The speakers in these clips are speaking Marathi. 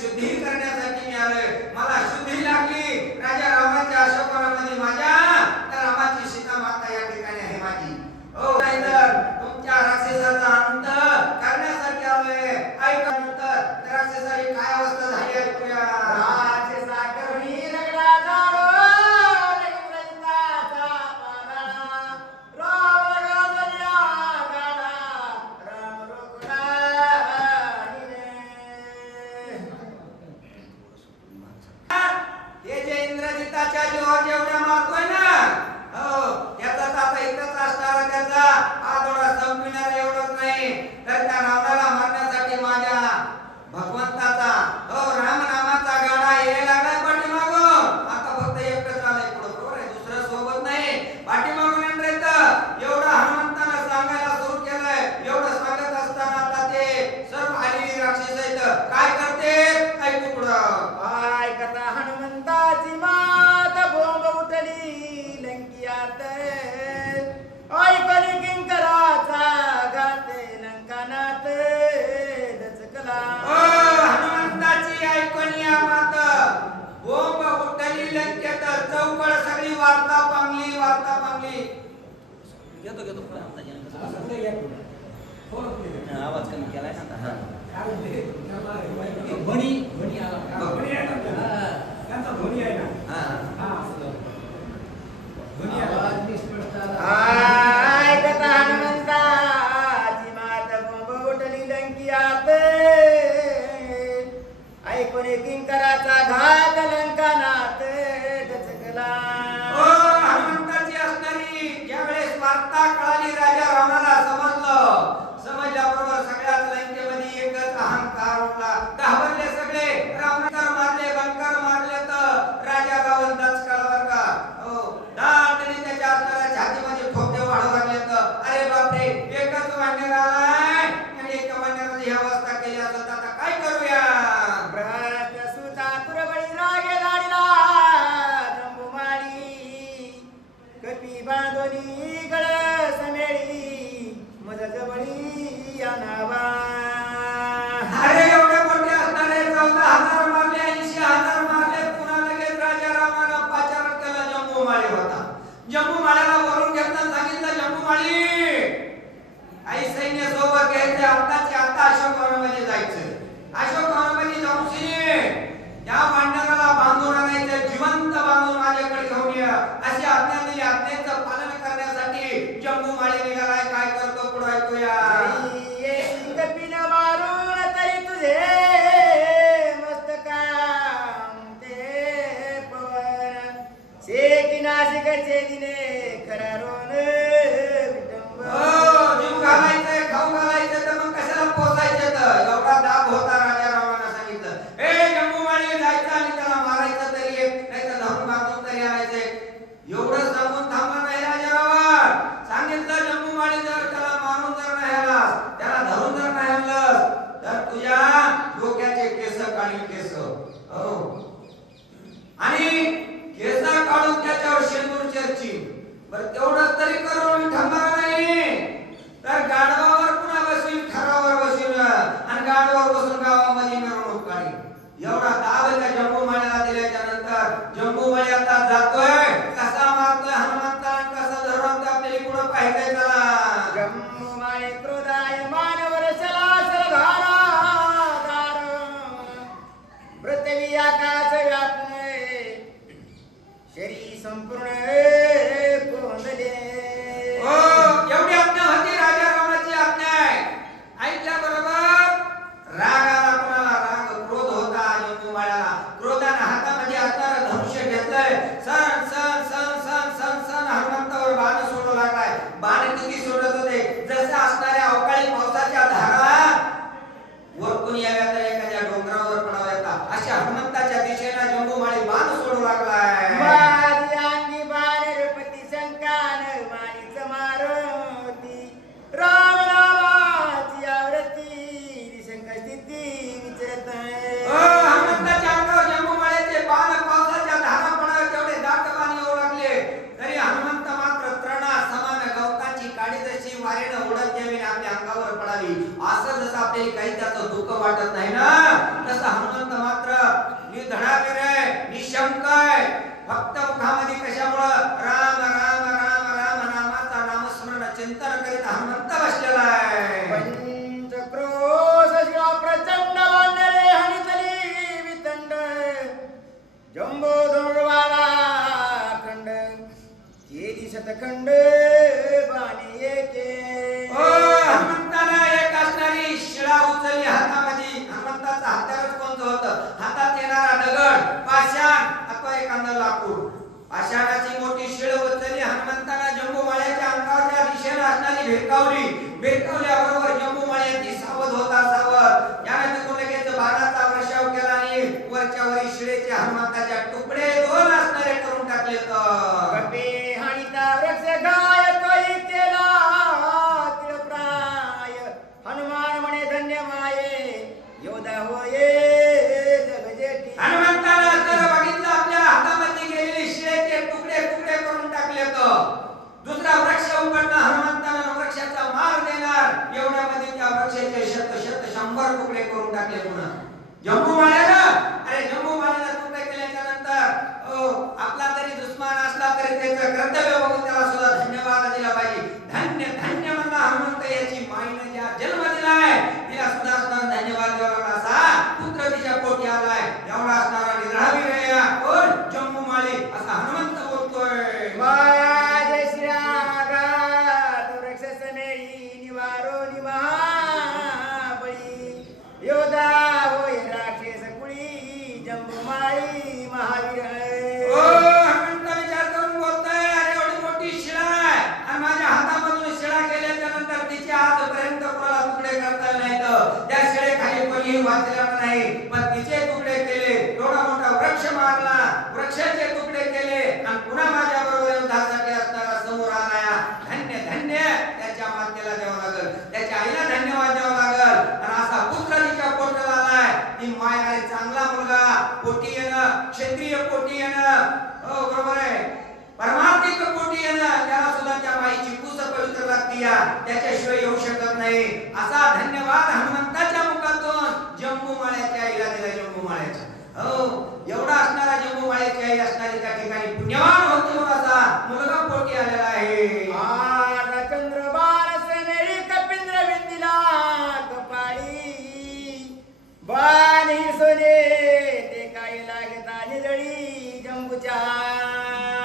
शुद्धी करण्यासाठी मी आलोय. मला शुद्धी लागली राजा रामाच्या अशोकवनामध्ये माझ्या, तर रामाची सीता माता या ठिकाणी आहे माझी. हो नाहीतर तुमच्या राक्षसाचा अंत करण्यासाठी आलोय. ऐकल्यानंतर त्या राक्षसाची काय अवस्था झाली ऐकूया. राक्षसा करुणी रगडा जाडो इंद्रजिताचा पागाळा राम लगाजल्या गाडा राम रोकडा हे जे इंद्रजिताच्या जीवावर जेवढ्या मारतोय ना, हो त्याचा आता इथंच असणारा त्याचा आदोडा संपविणार एवढंच नाही, तर त्या रावणाला मारण्यासाठी माझ्या भगवंताचा हो राम नामाचा गाडा यायला लागलाय पाठीमागून. आता फक्त एकटंच आलंय पुढं, बरोबर आहे, दुसरं सोबत नाही. पाठीमागून येणार एवढं हनुमंतानं सांगायला सुरू केलंय. एवढं सांगत असताना आता ते सर्व आलेली राक्षस आहेत काय करते ऐकू पुढं. ऐकता हनुमंताची मात बोंब उठली लंकियात ऐकली किंकराचा गाते लंकानाथ दचकला. हनुमंताची ऐकून या मात बोंब उठली लंकेत. चौकळ सगळी वार्ता पांगली, वार्ता पांगली. घेतो आवाज कमी केलाय ना. भणी आहे ऐकता हनुमंताची मात बोंब उठली लंकियात ऐकून किंकराचा घात लंकानाथ दचकला. हनुमंताची असणारी ज्यावेळेस वार्ता कळाली राजा रावणाला समजल्याबरोबर सगळ्याच लंकेमध्ये एकच अहंकार उठला. घाबरले सगळे. रावणाला मारले, लंकार मारले तर राजा रावण दचकला बरं का. हो दाटने त्याच्या असणाऱ्या छातीमध्ये ठोके वाढू लागले तर अरे बापरे एकच वानर आलाय आणि एका वानराने ही अवस्था केली असं आता काय करूया. सुता तुरबळी रागे लाडला जंबुमाळी कपी बांधोनी गळ समेळी मज जवळी आणावा. अरे एवढे मोठे असणारे 14,000 मारले, 80,000 मारले. पुन्हा लगेच राजा रामानं पाचारण केलं. जंबुमाळी होता. जंबुमाळ्याला बोलून घेतलं, सांगितलं जंबुमाळी आई सैन्य सोबत घ्यायचं, आत्ताच्या आत्ता अशोकवनामध्ये जायचं. अशोकवनामध्ये जाऊन या वानराला बांधून आणायचं, जिवंत बांधून माझ्याकडे घेऊन ये अशी आज्ञा दिली. आज्ञेचं पालन करण्यासाठी जंबुमाळी निघालाय. काय करतो पुढे ऐकूया. कपिन मारून तरी तुझे मस्तका ते पवन शेकी नाशिकचे दिने खरारोन विटंब. जीव घालायचंय, खाऊ घालायचं तर मग कशाला पोचायचं. तर एवढा दाब होता राजा रावणानं सांगितलं हे जंबुमाळी जायचं आणि त्याला मारायचं तरी एक, नाही तर धरून बांधून तरी आणायचंय. एवढं सांगून थांबला नाही राजा रावण. सांगितलं जंबुमाळी जर त्याला मारून जर नाही आलास, त्याला धरून जर नाही आणलं तर तुझ्या डोक्याचे केस काढील केस. हो आणि केस काढून त्याच्यावर शेंदूर चर्ची. बरं तेवढं तरी करून मी थांबणार नाही, तर गाढवावर पुन्हा बसवीन, खरावर बसवीन आणि गाढवावर बसून गावामध्ये मिरवणूक काढीन. एवढा दाब त्या जंबुमाळ्याला दिल्याच्या नंतर जंबुमाळी आता जातोय. कसा मारतोय हनुमंता, कसा धरून आपल्याला पुढे पाहिजे त्याला. जंबुमाळी क्रोधाय मानवर सलासल घाला दार पृथ्वी आकाश व्यापणे शरी संपूर्ण कोंदले. एवढी आज्ञा होती राजा रावणाची आज्ञा आहे. ऐकल्याबरोबर राग आला. कोणाला राग, क्रोध होता जंबुमाळ्याला. क्रोधाने हातामध्ये असणारं धनुष्य घेतलंय. सन सन सन सन सन सन हनुमंतावर बाण सोडू लागलाय. बाण किती सोडत होते, जसे असणाऱ्या अवकाळी पावसाच्या धारा वरतून याव्या तर एखाद्या डोंगरावर पडाव्या अशा हनुमंताच्या दिशेने जंबुमाळी बाण सोडू लागलाय. माझी अंगी बाण सीतेचे हनुमंताच्या तुकडे दोन असणारे करून टाकले तर कपे हाणिता वृक्ष गाय तोही केला तिळप्राय हनुमान म्हणे धन्य माये योधा होये जगजेठी. हनुमंताला तर बघितलं आपल्या हातामध्ये गेलेले शिळेचे तुकडे तुकडे करून टाकले तर दुसरा वृक्ष उपटला हनुमंताला वृक्षाचा मार देणार एवढ्यामध्ये त्या वृक्षाचे शत शत 100 तुकडे करून टाकले. पुन्हा जम्बूमाळ्याला अरे जम्बूमाळ्याला तुकडे केल्याच्या नंतर आपला तरी दुश्मन असला तरी त्याचं कर्तव्य बघून त्याला सुद्धा धन्यवाद दिला पाहिजे. धन्य धन्य म्हणला हनुमंत याची माईने ज्या जन्म दिलाय तिला सुद्धा असणार धन्यवाद द्यावा. असा पुत्र तिच्या पोटी आलाय एवढा असणारा निराळी वेळा कोण जम्बूमाळी असा हनुमंत बोलतोय. माझे श्रागात वृक्षस नेई निवारो निमहाबळी योधा होय राक्षस कुळी जम्बूमाळी महावीर. ओ हनुमंत विचार करून बोलतोय अरे एवढी मोठी शिळा आहे आणि माझ्या हातामधून शिळा गेल्याच्या नंतर तिच्या आजपर्यंत कोणाला तुकडे करता नाहीत. त्या शिळेखाली कोणीही वाचलेलं नाही पण तिचे तुकडे केले. एवढा मोठा वृक्ष मारला वृक्षाचे तुकडे केले आणि पुन्हा माझ्या बरोबर युद्धासाठी असणारा समोर आलाय. धन्य धन्य त्याच्या मातेला द्यावं लागल त्याच्या आईला धन्यवाद द्यावा लागल. आणि असा पुत्र तिच्या पोटाला आलाय ती माय आहे चांगला मुलगा पोटी येणं क्षत्रिय पोटी येणं हो बरोबर आहे परमार्थिक पोटी येणं त्याला सुद्धा त्या माईची कुस पवित्र लागते त्याच्याशिवाय येऊ शकत नाही. असा धन्यवाद हनुमंताच्या मुखातून जम्बूमाळ्याच्या आईला दिला. जम्बूमाळ्याच्या हो एवढा असणारा जम्बूमाळ्याची आई असणारी त्या ठिकाणी पुण्यवान होती म्हणून असा मुलगा पोटी आलेला आहे. आला चंद्रबाण सनेरी कपिंद्र विंदिला कपाळी बाण सोने ते काय लागता निजळी जंबूच्या.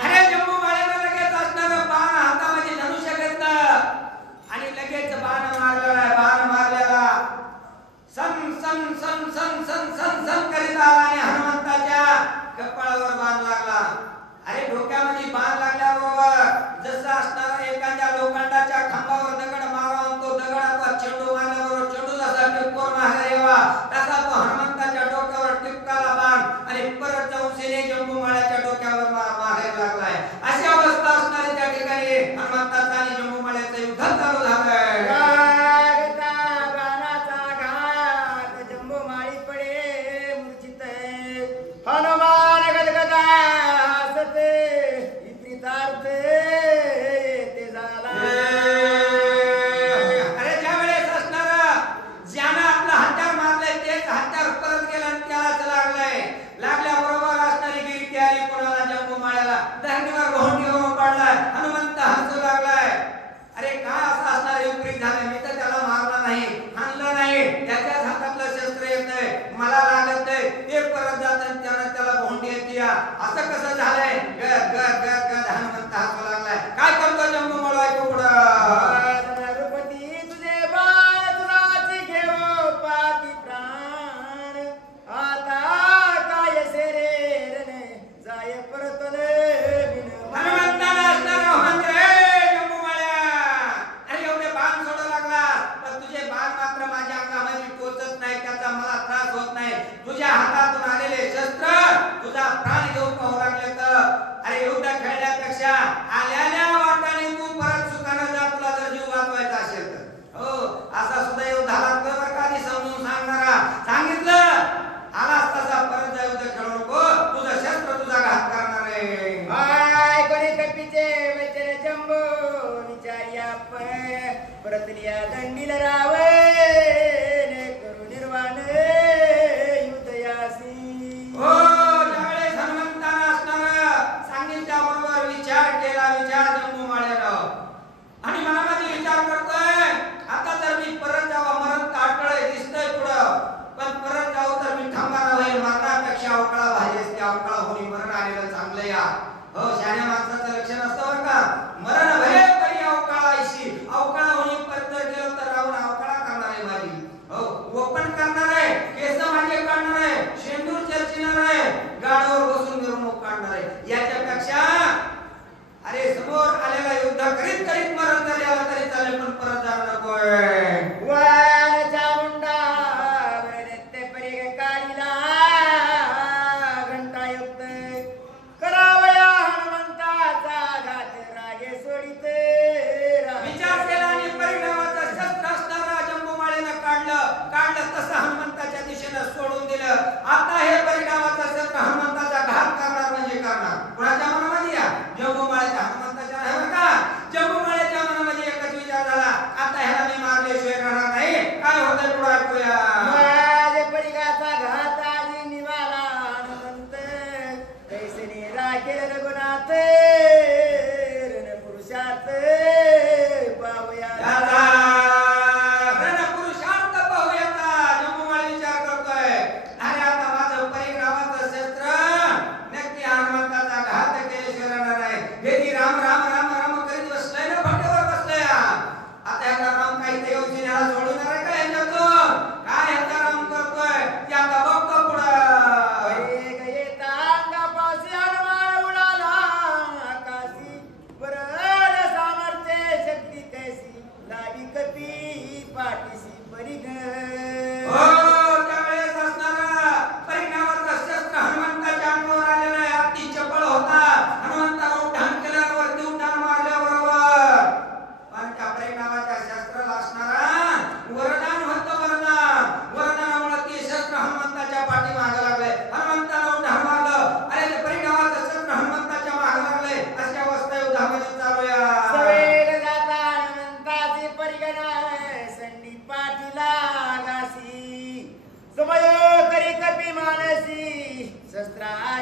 अरे जम्बूमाळ्याला लगेच असणारं बाण हातामध्ये धनुष्य घेतलं आणि लगेच बाण मारलेला सन सन सन सन सन सन सन करीत आला आणि हनुमंताच्या कपाळावर बाण लागला. अरे डोक्यामध्ये बाण लागल्याबरोबर जसं असणारा एखाद्या लोखंडाच्या खांबावर दगड मारावा तो दगडाचा चेंडू मारल्याबरोबर चेंडू जसा टिपकोर मागे यावा तसा तो हनुमंताच्या डोक्यावर टिपकाला बाण आणि परत जाऊन सेने जम्बूमाळ्याच्या डोक्यावर मागे लागलाय. अशी अवस्था असणारी त्या ठिकाणी हनुमंताचा आणि जम्बूमाळ्याचं युद्ध चालू झालंय. हनुमान गदगदा हसते विपरीतार्थ ते झाला. अरे ज्या वेळेस असणारा ज्यानं आपलं हत्यार मारलंय तेच हत्यार परत गेलं आणि त्यालाच लागल्याबरोबर असणारी गिरकी आली कोणाला जम्बूमाळ्याला धरणीवर घोंडीवर पडलाय. हनुमंत हसू लागलाय. अरे काय असं असणार विपरीत झालं मी तर त्याला मारला नाही हाणलं नाही त्याच्याच हातातलं शस्त्र येतंय मला लागत नाही ते परत जात आणि त्याला भोंडी येते असं कसं झालंय. गद गद गद गद हनुमंत हसू लागलाय. काय करतो जम्बूमाळा ऐकू पुढं रघुपती तुझे बाण तुझाची घेऊ पाती प्राण आता काय सेरे जाय परतले हनुमंताला असणारा होऊन रे जम्बूमाळ्या. अरे एवढे बाण सोडू लागला पण तुझे बाण मात्र माझ्या अंगामध्ये टोचत नाही त्याचा मला त्रास होत नाही. तुझ्या हातातून आलेले शस्त्र तुझा प्राण घेऊन पाहू लागले तर अरे युद्ध खेळण्यापेक्षा आल्याल्या वाटाने तू परत सुखानं जा तुला जर जीव वाचवायचा असेल तर. हो असा सुद्धा युद्धाला बरोबर काधी समजून सांगणारा सांगितलं आलास तसा परत जा युद्ध खेळू नको तुझं शस्त्र तुझा घात करणार आहे. हाय कोणी कपीचे वचन जंबो विचारी आपण परतलिया दंडीला रावे करू निर्वाण युद्धयासी. हो ज्यावेळेस हनुमंतानं असणारं सांगितल्याबरोबर विचार केला विचार जम्बूमाळ्यानं आणि मनामध्ये विचार करतोय आता तर मी परत जावं मरण ताटळय दिसतंय पुढं पण परत जाऊ तर मी थांबणार होईल मरणापेक्षा अवकाळा भारी असते अवकाळा होणी मरण आलेलं चांगलं या. हो शहाण्या माणसाचं लक्षण असतं बरं का मरण भले तरी अवकाळा अवकाळा होणी परत जर गेलो तर राहून अवकाळा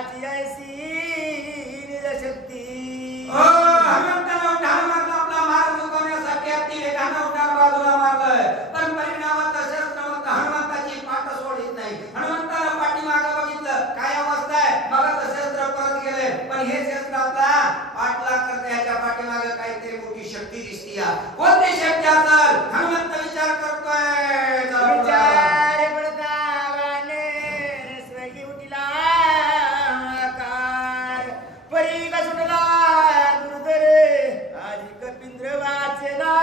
देवाची ऐसी निजशक्ती. हनुमंताला उठाण मारलं, आपला मार चुकवण्यासाठी अति वेगानं उठाण बाजूला मारलंय, पण परिणामाचं शस्त्र मग हनुमंताची पाठ सोडित नाही. हनुमंताला पाठीमागं बघितलं, काय अवस्था आहे, मगाचं शस्त्र परत गेले, पण हे शस्त्र आपला पाठलाग करते. ह्याच्या पाठीमागं काहीतरी मोठी शक्ती दिसती. कोणती शक्ती असेल? हनुमंत विचार करतोय. विचार पडता वाने स्वर्गी उठिला आकार. परी का सुटला दुर्धर आधी कपिंद्र वाचला.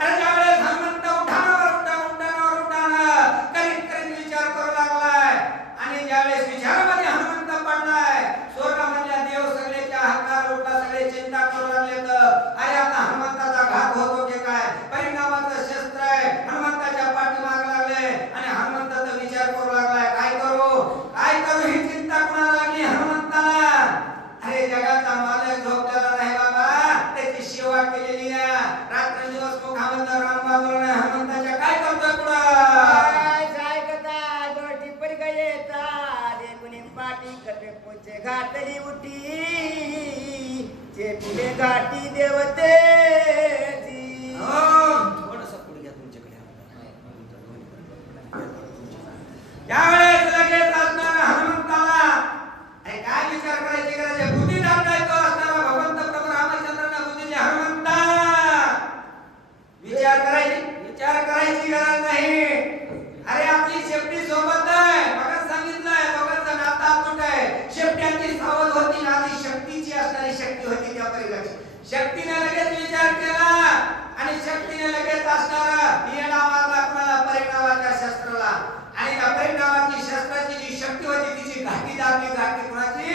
अरे ज्यावेळेस हनुमंत उठाणावर करीत विचार करू लागलाय, आणि ज्यावेळेस विचारामध्ये हनुमंत पडलाय, स्वर्गामधल्या देव सगळेच्या हाकार उठला, सगळे चिंता करू लागले. अरे आता हनुमंताचा घात होतो की काय? परिणामाचं शस्त्र आहे, हनुमंताच्या पाठीमागे लागले, आणि हनुमंत तर विचार करू लागलाय, काय करू ही चिंता कुणाला लागली? हनुमंताला. अरे जगाचा मालक झोपलेला नाही बाबा, त्याची सेवा केलेली आहे, रात्रंदिवस मुखामध्ये राम बाबूला नाही. हनुमंताच्या काय करतोय पुढं? जाय कथा गोष्टी परी का येता देखुनी पाठी कपे पोचे घातली उठी. चेपिले घाटी देवतेची. थोडंसं पुढे घ्या तुमच्याकडे. त्यावेळेस लगेच असणारा हनुमंताला अरे काय विचार करायची गरज आहे? बुद्धी दाखवायचो असणारा भगवंत प्रभू रामचंद्रांना बुद्धी दिली. हनुमंता विचार करायची गरज नाही. अरे आपली शेपटी सोबत आहे, मगच सांगितलंय, दोघांचं नातं अतूट आहे. शेपट्यांची सावध होती, नाती शक्तीची असणारी शक्ती होती. त्या परिघाची शक्तीने लगेच विचार केला, आणि शक्तीने लगेच असणारा येडा मारला कुणाला? परिणामाच्या शस्त्राला. आणि त्या परिणामाची शस्त्राची जी शक्ती होती तिची घाटी दाबली. घाटी कुणाची?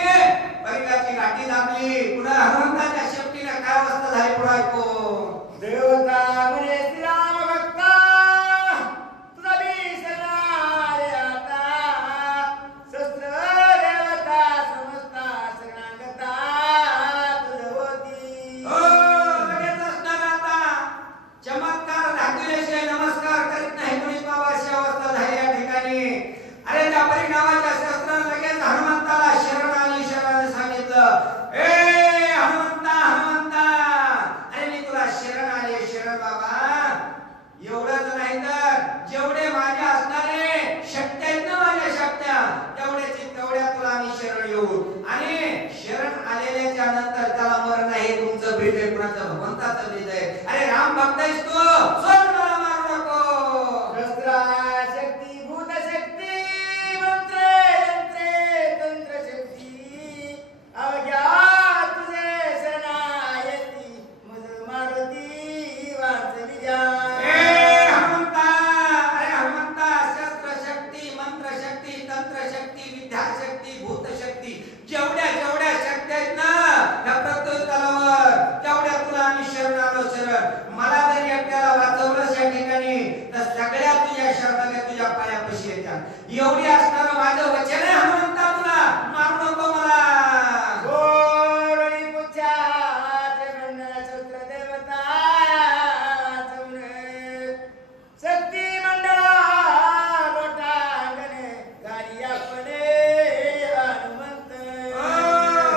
परिघाची घाटी दाबली. पुन्हा हनुमंताच्या शेपटीने काय अवस्था झाली पुढे ऐकू. देवता म्हणे श्रीराम भक्ता तुझा मी शरणार आता. शस्त्र देवता समजता शरणागता तुझ होती. लगेच असणार आता चमत्कार दाखविल्याशिवाय नमस्कार करीत नाही कोणीच बाबा. अशी अवस्था झाली या ठिकाणी. अरे त्या परिणामाच्या शस्त्राने लगेच हनुमंताला शरण आली. शरण सांगितलं, ए हनुमंता, अरे मी तुला शरण आले. शरण बाबा एवढंच नाही तर जेवढे माझ्या असणारे शक्त्या आहेत ना, माझ्या शक्त्या तेवढ्या तुला आम्ही शरण येऊ. आणि शरण आलेल्याच्या नंतर त्याला मरण आहे. तुमचं ब्रीद आहे, कुणाचं? भगवंताचं ब्रीद आहे. अरे राम भक्त आहेस तू, सोड मला, मारू नको. शस्त्रा शक्ती भूत शक्ती मंत्र यंत्रे तंत्र शक्ती अवघ्या तुझे शरणायती मज मारुती वाचली जा. शस्त्र शक्ती, मंत्र शक्ती, तंत्र शक्ती, विद्या शक्ती, भूत शक्ती, जेवढ्या शक्ती आहेत ना त्या प्रत्येक तलावर तेवढ्या तुला आम्ही शरण आलो. शरण मला जरी आपल्याला वाचवलंच या ठिकाणी, तर सगळ्या तुझ्या शरणागत तुझ्या पायापाशी येतात. एवढी असणारं माझं वचन आहे हनुमंता, तुला मारू नको मला. गोरणी पुच्छाचे बंधन शस्त्र देवता शक्ती मंडळा लोटांगणे गाडी आपणे हनुमंत.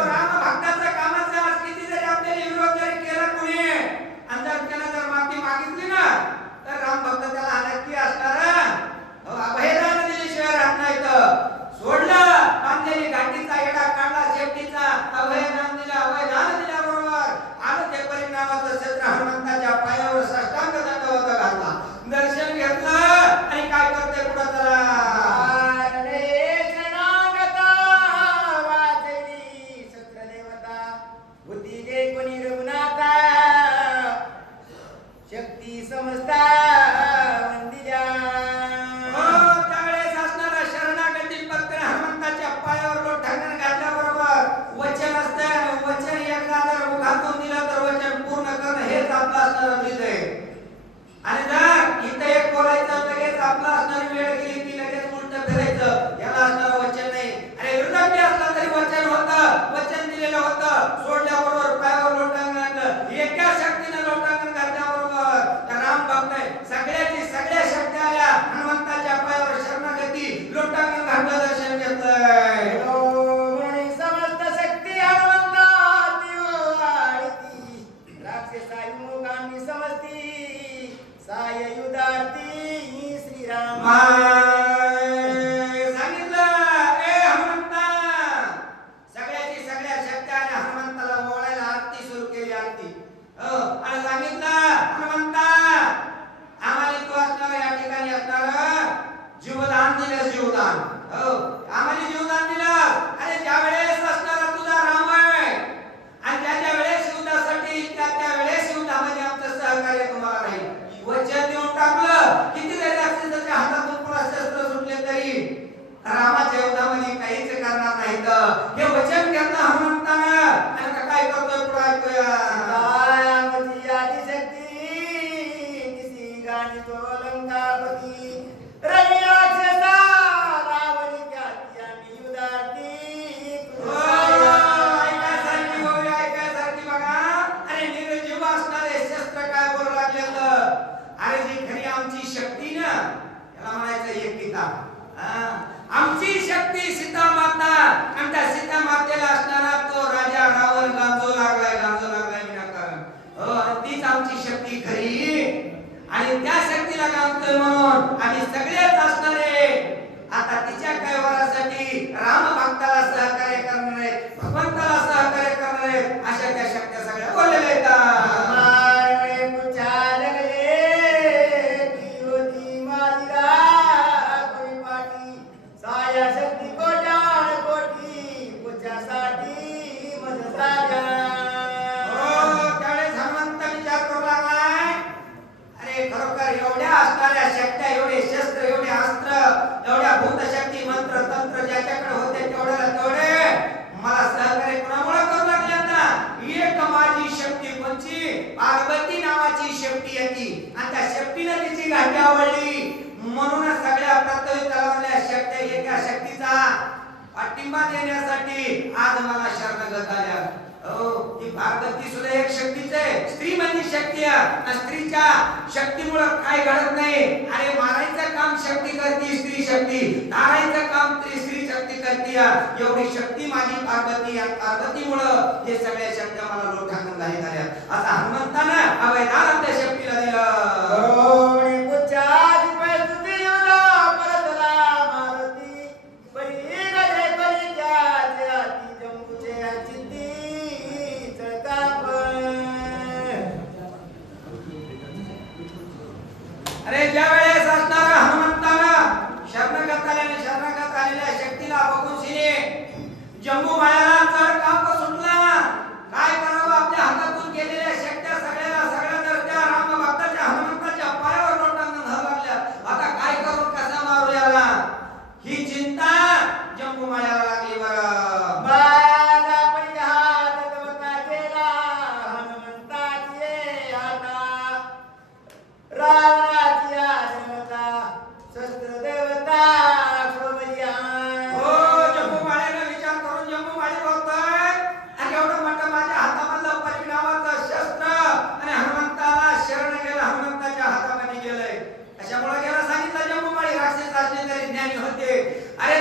राम भक्ताचं कामाचं आज किती जरी आपल्याला विरोध जरी केला कोणी, आणि जर त्यानं जर माफी मागितली ना, तर राम भक्त त्याला नक्की असणार अभयदान दिल्याशिवाय राहत नाही. तर हो आम्हाला जीवदान दिलं. अरे ज्या वेळेस असणारा तुझा राम आहे आणि ज्या वेळेस युद्धासाठी त्या वेळेस युद्धामध्ये आमचं सहकार्य तुम्हाला राहील. वचन देऊन टाकलं. किती जरी असतील त्याच्या हातातून पुन्हा शस्त्र सुटले तरी रामाच्या युद्धामध्ये काहीच करणार नाहीत. हे वचन घेतलं हनुमंतानं. आणि काय करतोय पुढे ऐकूया. रामाची आदिशक्ती दिसी गाणी तो लंकापती रवी राक्षसा रावणी ख्याती आम्ही युधार्थी ऐकायसारखी गोवी ऐकायसारखी बघा. अरे निर्जीव असणारे शस्त्र काय बोलू लागलेत. अरे जी खरी आमची शक्ती ना याला म्हणायचं एकता. आमची शक्ती सीता माता आणि त्या सीता मातेला असणारा तो राजा रावण गांजू लागलाय विनाकारण. तीच आमची शक्ती खरी आणि त्या शक्तीला गांजतोय म्हणून आम्ही सगळेच असणारे आता तिच्या कैवारासाठी राम भक्ताला सहकार्य करणारे भगवंताला सहकार्य करणारे अशा त्या शक्त्या सगळ्या बोललेल्या आहेत. पार्वती नावाची शक्ती येते आणि त्या शक्तीने तिची घाटी आवडली म्हणून सगळ्या पृथ्वी तलावल्या शक्त्या एका शक्तीचा पाठिंबा देण्यासाठी आज मला शरणागत आल्या. हो ती पार्वती सुद्धा एक शक्तीच आहे. स्त्री म्हणजे शक्ती आहे. स्त्रीच्या शक्तीमुळे काय घडत नाही. अरे मारायचं काम शक्ती करते स्त्री शक्ती, मारायचं काम स्त्री शक्ती करते. एवढी शक्ती माझी पार्वती आणि पार्वतीमुळे हे सगळ्या शक्त्या मला लोटांगण झाल्या. आता हनुमंतानं अवैधान त्या शक्तीला दिलं. अरे ज्या वेळेस असणारा हनुमंतानं शरणागत आलेल्या शक्तीला बघून शिने जम्बूमाळ्याला चढ काप सुटला. काय करावं आपल्या हातातून केलेल्या शक्त्या सगळ्या तर त्या राम भक्ताच्या हनुमंताच्या पायावर लोटांगण घालू लागल्या. आता काय करून कसा मारू याला ही चिंता जम्बूमाळ्याला लागली. बरं अरे